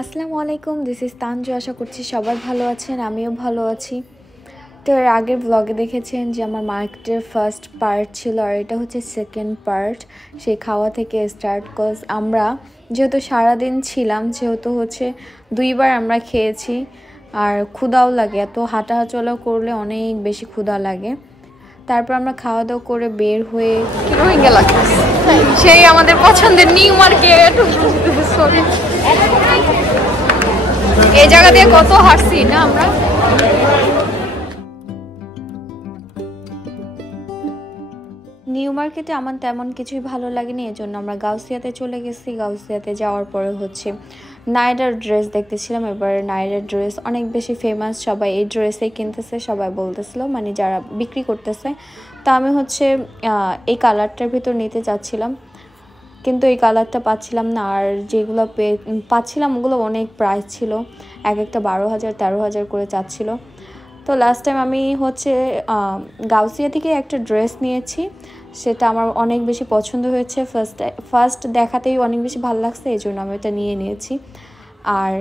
আসসালামু আলাইকুম, this is Tanju. আশা করছি সবাই ভালো আছেন, আমিও ভালো আছি। তো এর আগের ব্লগে দেখেছেন যে আমার মার্কেটের ফার্স্ট পার্ট ছিল, আর এটা হচ্ছে সেকেন্ড পার্ট। সেই খাওয়া থেকে স্টার্ট, কজ আমরা যেহেতু সারাদিন ছিলাম, যেহেতু হচ্ছে দুইবার আমরা খেয়েছি, আর ক্ষুধাও লাগে, এত হাঁটা চলা করলে অনেক বেশি ক্ষুধা লাগে। তারপর আমরা খাওয়া দাওয়া করে বের হয়ে রোহিঙ্গা লাগতেছে সেই আমাদের পছন্দের নিউ মার্কেট। এই জায়গা দিয়ে কত হাঁটছি না আমরা। নিউ মার্কেটে আমার তেমন কিছুই ভালো লাগেনি, এজন্য আমরা গাউসিয়াতে চলে গেছি। গাউসিয়াতে যাওয়ার পরে হচ্ছে নাইরার ড্রেস দেখতেছিলাম। এবার নাইরার ড্রেস অনেক বেশি ফেমাস, সবাই এই ড্রেসেই কিনতেছে, সবাই বলতেছিল, মানে যারা বিক্রি করতেছে। তা আমি হচ্ছে এই কালারটার ভিতর নিতে চাচ্ছিলাম, কিন্তু এই কালারটা পাচ্ছিলাম না। আর যেগুলো পাচ্ছিলাম ওগুলো অনেক প্রাইস ছিল, এক একটা 12,000 13,000 করে চাচ্ছিল। তো লাস্ট টাইম আমি হচ্ছে গাউসিয়া থেকে একটা ড্রেস নিয়েছি, সেটা আমার অনেক বেশি পছন্দ হয়েছে। ফার্স্ট দেখাতেই অনেক বেশি ভালো লাগছে, এই জন্য আমি এটা নিয়ে নিয়েছি। আর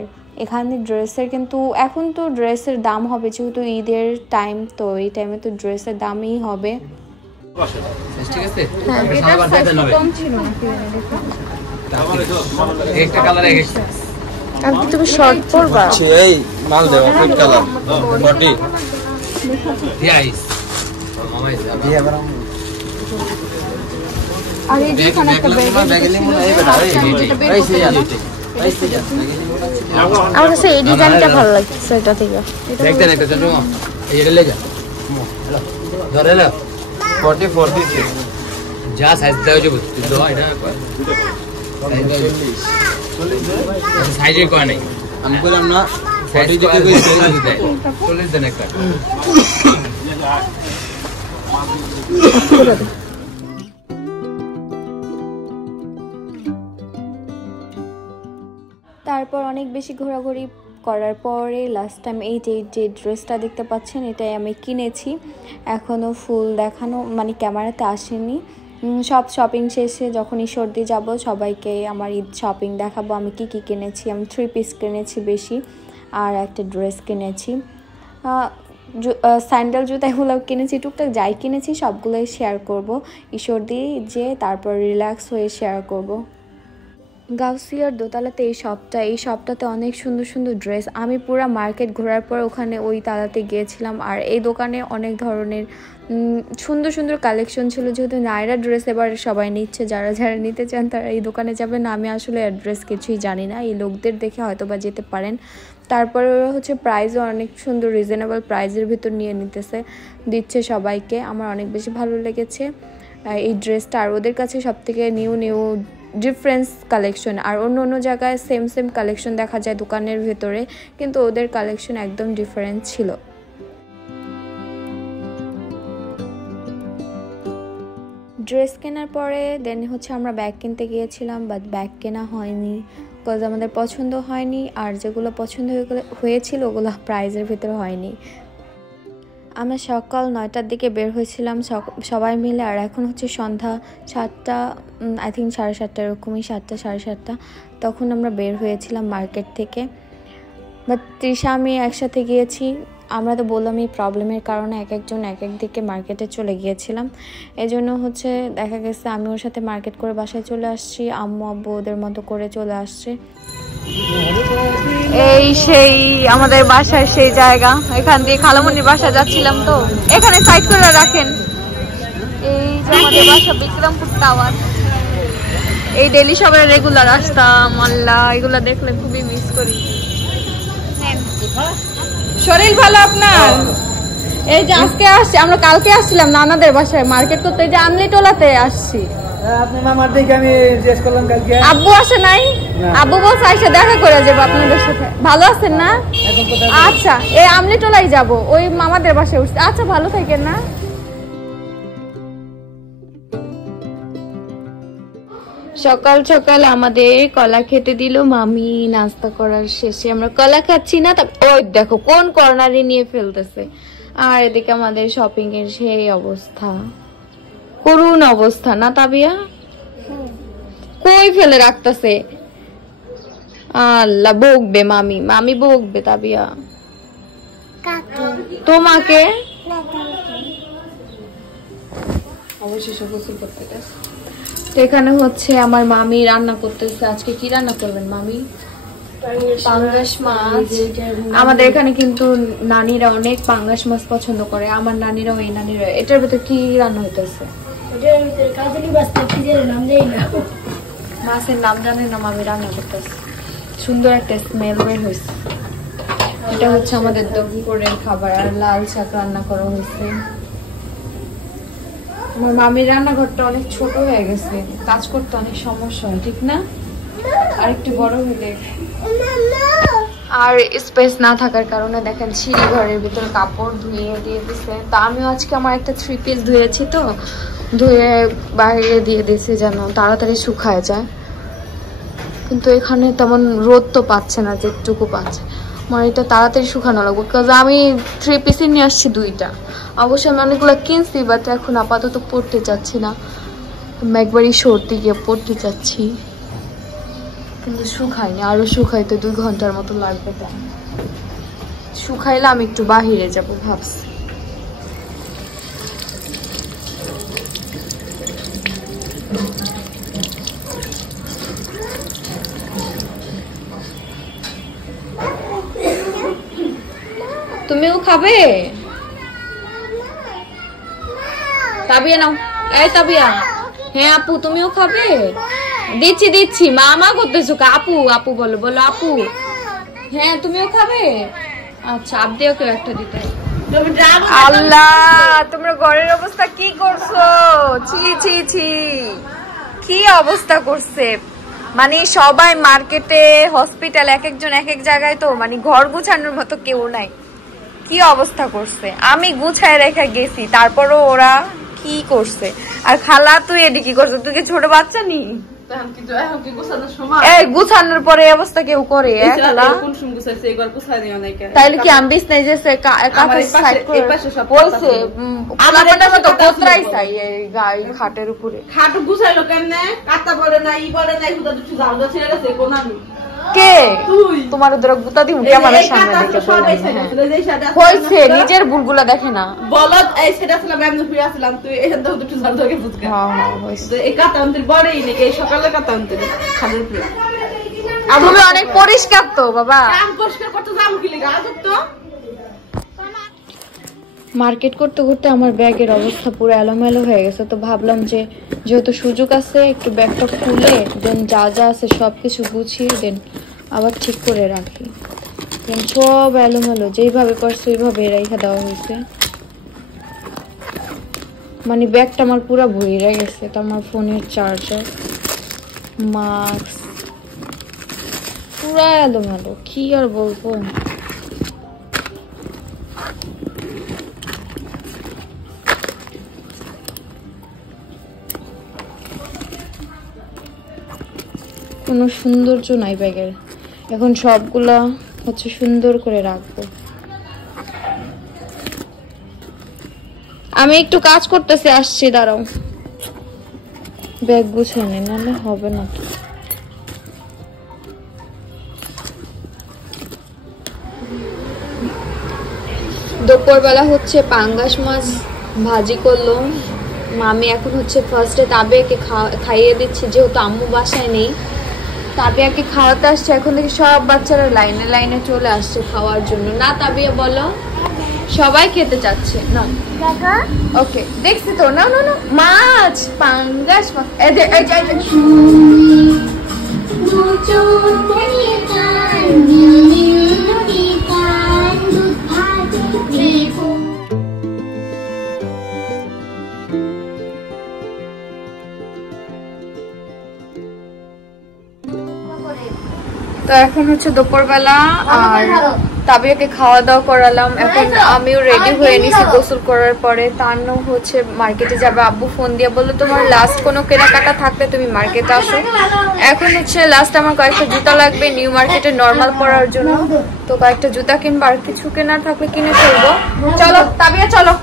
এখানে ড্রেসের কিন্তু এখন তো ড্রেসের দাম হবে, যেহেতু ঈদের টাইম, তো এই টাইমে তো ড্রেসের দামই হবে। ঠিক আছে, এটা সাইজ কম ছিল নাকি একটা কালার একটা। আর কি তুমি শর্ট পরবা? এই মাল দেও ফিট কালার বডি ইয়াইস মামাই দিয়া বরং। আর এই যে খানা একটা ব্যাগলি মনে এই বেটা এই সেই জানো এই সেই জানো আমার কাছে এই ডিজাইনটা ভালো লাগছে, এটা থেকে দেখতে একটা চলো এইটা ले जा হ্যালো ধরে না 40 যা সাইজ দাও যে বুঝছো এটা সাইজে কোয়া নাই আমি বললাম না 40 দিকে কই 40 দেন একটা। তারপর অনেক বেশি ঘোরাঘুরি করার পরে লাস্ট টাইম এই যে ড্রেসটা দেখতে পাচ্ছেন, এটাই আমি কিনেছি। এখনও ফুল দেখানো মানে ক্যামেরাতে আসেনি। সব শপিং শেষে যখন ঈশ্বরদী যাব, সবাইকে আমার ঈদ শপিং দেখাবো আমি কি কি কিনেছি। আমি 3 পিস কিনেছি বেশি, আর একটা ড্রেস কিনেছি, স্যান্ডেল জুতা এগুলো কিনেছি, টুকটাক যাই কিনেছি সবগুলোই শেয়ার করব ঈশ্বরদী যে, তারপর রিল্যাক্স হয়ে শেয়ার করব। গাউসিয়ার দোতলাতে এই শপটাতে অনেক সুন্দর সুন্দর ড্রেস। আমি পুরো মার্কেট ঘোরার পর ওখানে ওই তালাতে গিয়েছিলাম, আর এই দোকানে অনেক ধরনের সুন্দর সুন্দর কালেকশন ছিল। যেহেতু নাইরা ড্রেস এবার সবাই নিচ্ছে, যারা যারা নিতে চান তারা এই দোকানে যাবেন। আমি আসলে অ্যাড্রেস কিছুই জানি না, এই লোকদের দেখে হয়তো বা যেতে পারেন। তারপরে হচ্ছে প্রাইসও অনেক সুন্দর, রিজনেবল প্রাইসের ভিতর নিয়ে দিচ্ছে সবাইকে। আমার অনেক বেশি ভালো লেগেছে এই ড্রেসটা। আর ওদের কাছে সব থেকে নিউ ডিফারেন্স কালেকশন, আর অন্য জায়গায় সেম কালেকশন দেখা যায় দোকানের ভেতরে, কিন্তু ওদের কালেকশন একদম ডিফারেন্ট ছিল। ড্রেস কেনার পরে দেন হচ্ছে আমরা ব্যাগ কিনতে গিয়েছিলাম, বাট ব্যাগ কেনা হয়নি, বিকজ আমাদের পছন্দ হয়নি। আর যেগুলো পছন্দ হয়েছিল ওগুলো প্রাইজের ভিতরে হয়নি। আমরা সকাল 9টার দিকে বের হয়েছিলাম সবাই মিলে, আর এখন হচ্ছে সন্ধ্যা 7টা, আই থিঙ্ক 7:30 এরকমই, 7টা 7:30। তখন আমরা বের হয়েছিলাম মার্কেট থেকে, বাট তৃষা আমি একসাথে গিয়েছি। আমরা তো বললাম এই প্রবলেমের কারণে একজন এক দিকে মার্কেটে চলে গিয়েছিলাম, এজন্য হচ্ছে দেখা গেছে আমি ওর সাথে মার্কেট করে বাসায় চলে আসছি, আম্মু আব্বু ওদের মতো করে চলে আসছে। এই সেই আমাদের বাসার সেই জায়গা, এখান দিয়ে খালামুনির বাসা যাচ্ছিলাম, তো এখানে সাইড করে রাখেন। এই যে আমাদের বাসা বিক্রমপুর টাওয়ার, এই ডেলি সবাই রেগুলার আসতাম। আল্লাহ, এগুলা দেখলে খুবই মিস করি। শরীর ভালো আপনার? এই যে আজকে আসছি, আমরা কালকে আসছিলাম নানাদের বাসায় মার্কেট করতে, এই যে আমলিটোলাতে আসছি। আপনি মামার দিকে আমি জিজ্ঞেস করলাম কালকে, আব্বু আসে নাই? আব্বু বলছে আইসা দেখা করে যাবো আপনাদের সাথে। ভালো আছেন না? আচ্ছা, এই আমলিটোলাই যাব, ওই মামাদের বাসায় উঠছি। আচ্ছা, ভালো থাকেন না? সকাল সকাল আমাদের কলা খেতে দিল মামি। নাস্তা করার শেষে আমরা কলা খাচ্ছি না, ওই দেখো কোন কর্নারে নিয়ে ফেলতেছে। আর এদিকে আমাদের শপিং এর সেই অবস্থা, করুণ অবস্থা না তাবিয়া? কই ফেলে রাখতেছে। আল্লাহ বকবে মামি, মামি বকবে তাবিয়া তোমাকে। অবশেষে গোসল করতে গেছে। তো এখানে হচ্ছে আমার মামি রান্না করতেছে। আজকে কি রান্না করবেন মামি? পাঙ্গাস মাছ। আমাদের এখানে কিন্তু নানিরা অনেক পাঙ্গাস মাছ পছন্দ করে, আমার নানিরাও এই নানিরা। এটার ভিতরে কি রান্না হইতেছে? মাছের নাম জানেন না মামি, রান্না করতেছে। সুন্দর একটা স্মেল বের হয়েছে। এটা হচ্ছে আমাদের দুপুরের খাবার। আর লাল শাক রান্না করা হয়েছে। আমার মামির রান্নাঘরটা অনেক ছোট হয়ে গেছে, কাজ করতে অনেক সমস্যা হয়, ঠিক না? আর একটু বড় হলে। আর স্পেস না থাকার কারণে দেখেন সিঁড়ি ঘরের ভিতরে কাপড় ধুয়ে দিয়ে দিছে। তা আমিও আজকে আমার একটা 3 পিস ধুয়েছি, তো ধুয়ে বাইরে দিয়ে দিয়েছি যেন তাড়াতাড়ি শুকায় যায়। কিন্তু এখানে তেমন রোদ তো পাচ্ছে না, যেটুকু পাচ্ছে। মানে এটা তাড়াতাড়ি শুকানো লাগবে, বিকজ আমি 3 পিসই নিয়ে আসছি 2টা। অবশ্যই আমি অনেকগুলো কিনছি, বাট এখন আপাতত পড়তে চাচ্ছি না, একবারই সর্দি গিয়ে পড়তে চাচ্ছি। কিন্তু শুকাইনি, আরো শুকাইতে 2 ঘন্টার মতো লাগবে। তাই শুকাইলে আমি একটু বাহিরে যাব ভাবছি। তুমিও খাবে? তাবিয়া নাও, এই তাবিয়া। হ্যাঁ আপু তুমিও খাবে? দিচ্ছি দিচ্ছি। মামা করতেছো? আপু আপু বলো, বলো আপু। হ্যাঁ তুমিও খাবে? আচ্ছা আপনিও কেউ একটা দিতে। আল্লাহ তোমরা ঘরের অবস্থা কি করছো? ছি ছি ছি, কি অবস্থা করছে। মানে সবাই মার্কেটে, হসপিটাল, এক একজন এক এক জায়গায়, তো মানে ঘর গুছানোর মতো কেউ নাই। কি অবস্থা করছে। আমি গুছায় রেখে গেছি, তারপরও ওরা কি করছে। আর খালা তুই এদিকে কি করছো? তুই কি ছোট বাচ্চা নি? গুছানোর পরে অবস্থা কেউ করে? তাইলে কি আমি বিছনাই যে খাটের উপরে খাটু গুছাইলো কেমনে? কাটা বলে না, ই বলে না, ঝাল ছেড়ে গেছে কোন আমি কে? তোমার ওদের গুতা দিব ক্যামেরার সামনে দেখে হইছে, নিজের ভুলগুলা দেখে না। বলদ এই সেটা ছিলাম আমি ফিরে আসলাম, তুই এখান থেকে একটু ঝাল ধরে বুঝকা। হ্যাঁ হইছে। এই কাটা অন্তর বড়ই নাকি এই সকালে কাটা অন্তর খাদের উপরে। তুমি অনেক পরিষ্কার তো বাবা। কাম পরিষ্কার করতে যাম কি লাগা আজব তো। মার্কেট করতে করতে আমার ব্যাগের অবস্থা পুরো এলোমেলো হয়ে গেছে। তো ভাবলাম যে যেহেতু সুযোগ আছে একটু ব্যাগটা খুলে দেন যা যা আছে সবকিছু গুছিয়ে দেন আবার ঠিক করে রাখি। সব এলোমেলো, যেইভাবে পারছো ওইভাবে রেখে দেওয়া হয়েছে। মানে ব্যাগটা আমার পুরো ভরে গেছে। তো আমার ফোনের চার্জার, মাস্ক পুরা এলোমেলো, কি আর বলবো। কোনো সৌন্দর্য নাই ব্যাগের। এখন সবগুলা হচ্ছে সুন্দর করে রাখবো। আমি একটু কাজ করতেছি, আসছি, দাঁড়াও। ব্যাগ গুছিয়ে নি, নাহলে হবে না। দুপুরবেলা হচ্ছে পাঙ্গাস মাছ ভাজি করলো মামি। এখন হচ্ছে ফার্স্টে তাবিয়াকে খাইয়ে দিচ্ছে, যেহেতু আম্মু বাসায় নেই। তাবিয়াকে খাওয়াতে আসছে। এখন থেকে সব বাচ্চারা লাইনে লাইনে চলে আসছে খাওয়ার জন্য। না তাবিয়া বলো, সবাই খেতে চাচ্ছে না? ওকে দেখছি তো। না না না, মাছ, পাঙ্গাস মাছ। তো এখন হচ্ছে দুপুরবেলা, আর তাবিয়াকে খাওয়া দাওয়া করালাম। এখন আমিও রেডি হয়ে নিছি গোসল করার পরে। তান্নু হচ্ছে মার্কেটে যাবে। আব্বু ফোন দিয়ে বললো তোমার লাস্ট কোনো কেনাকাটা থাকলে তুমি মার্কেটে আসো। এখন হচ্ছে লাস্ট আমার কয়েকটা জুতা লাগবে নিউ মার্কেটে নর্মাল পরার জন্য। তো কয়েকটা জুতা কিনবো, আর কিছু কেনার থাকলে কিনে ফেলবো। চলো তাবিয়া, চলো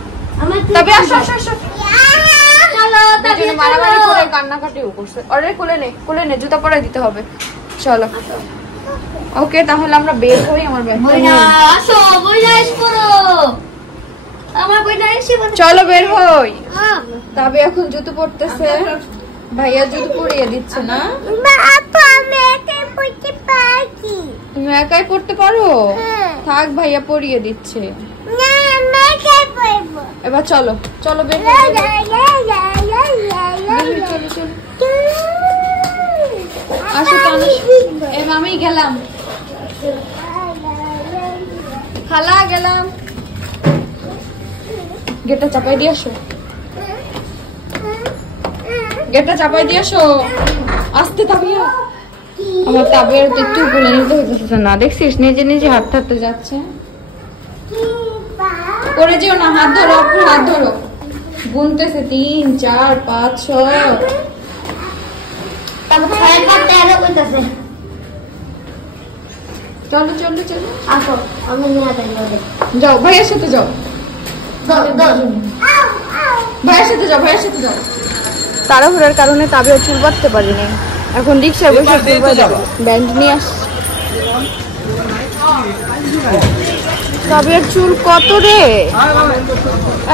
তাবিয়া, আসো আসো আসো। মারামারি করে কান্নাকাটিও করছে। অরে কোলে নে, কোলে নে, জুতা পরাই দিতে হবে। চলো। ওকে তাহলে আমরা বের হই আমার ব্যাগ আসো বইটা পড়ো আমার বইটা এসে চলো বের হই তবে এখন জুতো পরতেছে ভাইয়া জুতো পরিয়ে দিচ্ছে না তুমি একাই পড়তে পারো থাক ভাইয়া পরিয়ে দিচ্ছে এবার চলো চলো বের হই চলো চলো আসো এবার আমি গেলাম খালা গেলাম গেটটা চাপাই দিয়ে আসো গেটটা চাপাই দিয়ে আসো আস্তে তাবিয়া আমার তাবিয়ার তো একটু বলে নিতে হইতেছে না দেখছিস নিজে নিজে হাত হাতে যাচ্ছে করে যেও না হাত ধরো হাত ধরো গুনতেছে 3 4 5 6 তারপর ছয় কাটতে আরো কইতাছে চলো চলো চলো আসো আমি নিয়ে যাও ভাইয়ের সাথে যাও ভাইয়ের সাথে যাও ভাইয়ের সাথে যাও তাড়াহুড়ার কারণে তাবিয়া চুল বাঁধতে পারিনি এখন রিক্সায় বসে চুল বাঁধাবো ব্যান্ড নিয়ে আস তাবিয়ার চুল কত রে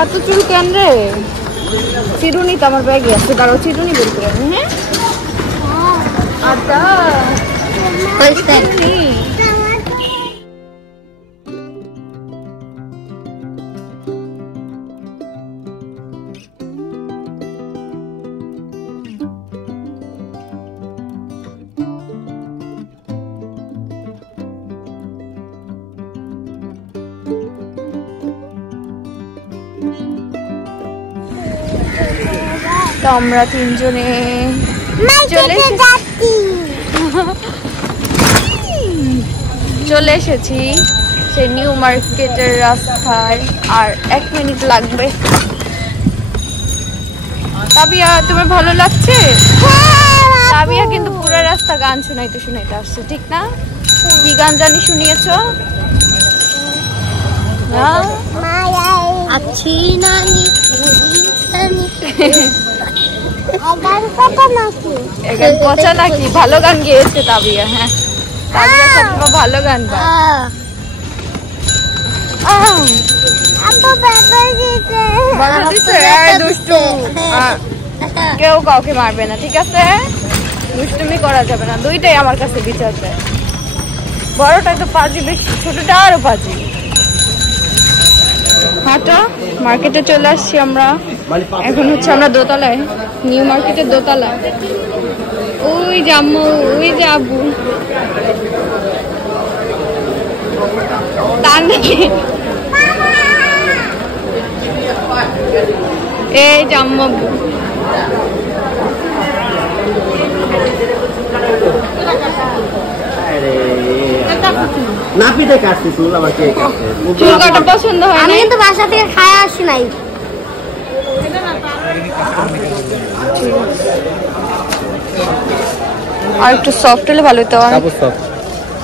এত চুল কেন রে চিরুনি তো আমার ব্যাগে আছে দাঁড়াও চিরুনি বের করে আনি হ্যাঁ আচ্ছা তো আমরা তিনজনে চলে এসেছি সেই নিউ মার্কেটের রাস্তায় আর 1 মিনিট লাগবে তাবিয়া তোমার ভালো লাগছে তাবিয়া কিন্তু পুরো রাস্তা গান শুনাইতে শুনাইতে আসছে ঠিক না কি গান জানি শুনিয়েছ আছি নানি পচা নাকি ভালো গান গেয়েছে তাবিয়া হ্যাঁ তাবিয়া সবসময় ভালো গান কেউ কাউকে মারবে না ঠিক আছে দুষ্টুমি করা যাবে না দুইটাই আমার কাছে বিচার দেয় বড়টাই তো পাজি বেশি ছোটটা আরো পাজি হাঁটা মার্কেটে চলে আসছি আমরা এখন হচ্ছে আমরা দোতলায় নিউ মার্কেটের দোতলা ওই যে আম্মু ওই যে আব্বু এই যে আম্মু আব্বু নাপিতে কাটছে চুল আমাকে চুল কাটা পছন্দ হয় আমি কিন্তু বাসা থেকে খায় আসি নাই আর একটু সফট হলে ভালো হতো কাপড় সফট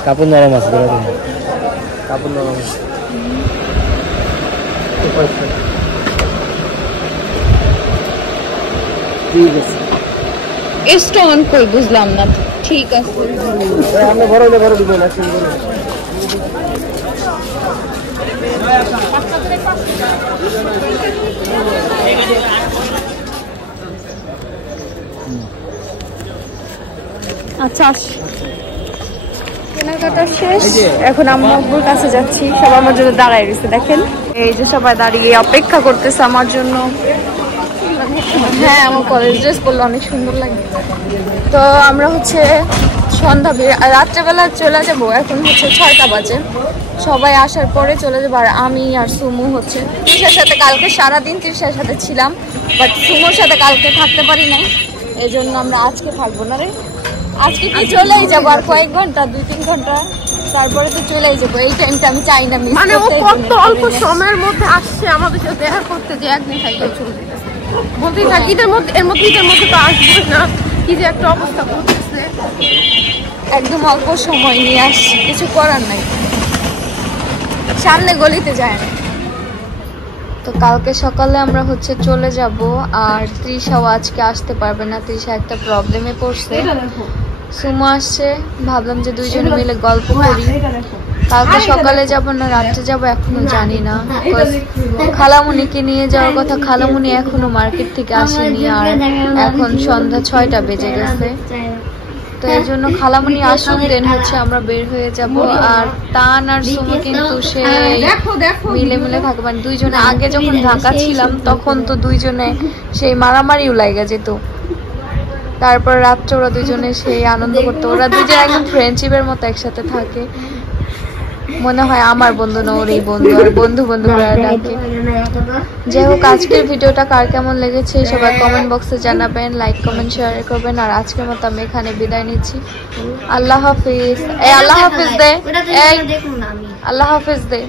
কাপড় নরম আছে কাপড় নরম আছে ঠিক আছে স্টোন কই বুঝলাম না ঠিক আছে আমরা বড় দিব না সুন্দর আচ্ছা কেনাকাটা শেষ এখন আম্মু আব্বুর কাছে যাচ্ছি সবাই আমার জন্য দাঁড়ায় রয়েছে দেখেন এই যে সবাই দাঁড়িয়ে অপেক্ষা করতেছে আমার জন্য হ্যাঁ আমার কলেজ ড্রেস পরলে অনেক সুন্দর লাগে তো আমরা হচ্ছে সন্ধ্যা রাত্রেবেলা চলে যাবো এখন হচ্ছে 6টা বাজে সবাই আসার পরে চলে যাবো আর আমি আর সুমু হচ্ছে তৃষার সাথে কালকে সারাদিন তৃষার সাথে ছিলাম বাট সুমুর সাথে কালকে থাকতে পারি নাই এই জন্য আমরা আজকে থাকবো না রে আজকে কি চলেই যাবো আর কয়েক ঘন্টা 2-3 ঘন্টা তারপরে তো চলেই যাবো এই টাইমটা আমি চাই না মিস মানে ও করতে কত অল্প সময়ের মধ্যে আসছে আমাদের সাথে দেখা করতে যে একদিন সাইকেল চলে যেতেছে বলতেই থাকি এর মধ্যে তো আসবে না কি যে একটা অবস্থা করতেছে একদম অল্প সময় নিয়ে আসছি কিছু করার নাই সামনে গলিতে যায় না তো কালকে সকালে আমরা হচ্ছে চলে যাব আর তৃষাও আজকে আসতে পারবে না তৃষা একটা প্রবলেমে পড়ছে সুমো আসছে, ভাবলাম যে দুইজনে মিলে গল্প করি। কালকে সকালে যাব না রাত্রে যাব এখনো জানি না। খালামুনিকে নিয়ে যাওয়ার কথা, খালামুনি এখনো মার্কেট থেকে আসেনি, আর এখন সন্ধ্যা 6টা বেজে গেছে। তো এই জন্য খালামুনি আসুক, দেন হচ্ছে আমরা বের হয়ে যাব। আর তান আর সুমো কিন্তু সে মিলে মিলে থাকে, মানে দুইজনে আগে যখন ঢাকা ছিলাম তখন তো দুইজনে সেই মারামারিও লাগা যেত। তারপর রাত্রে ওরা দুজনে সেই আনন্দ করতো, ওরা দুজন একদম ফ্রেন্ডশিপের মতো একসাথে থাকে। মনে হয় আমার বন্ধু না ওর এই বন্ধু, আর বন্ধু বন্ধু করে ডাকে। যাই হোক, আজকের ভিডিওটা কার কেমন লেগেছে সবাই কমেন্ট বক্সে জানাবেন, লাইক কমেন্ট শেয়ার করবেন। আর আজকের মতো আমি এখানে বিদায় নিচ্ছি। আল্লাহ হাফিজ। আল্লাহ হাফিজ দে, আল্লাহ হাফিজ দে।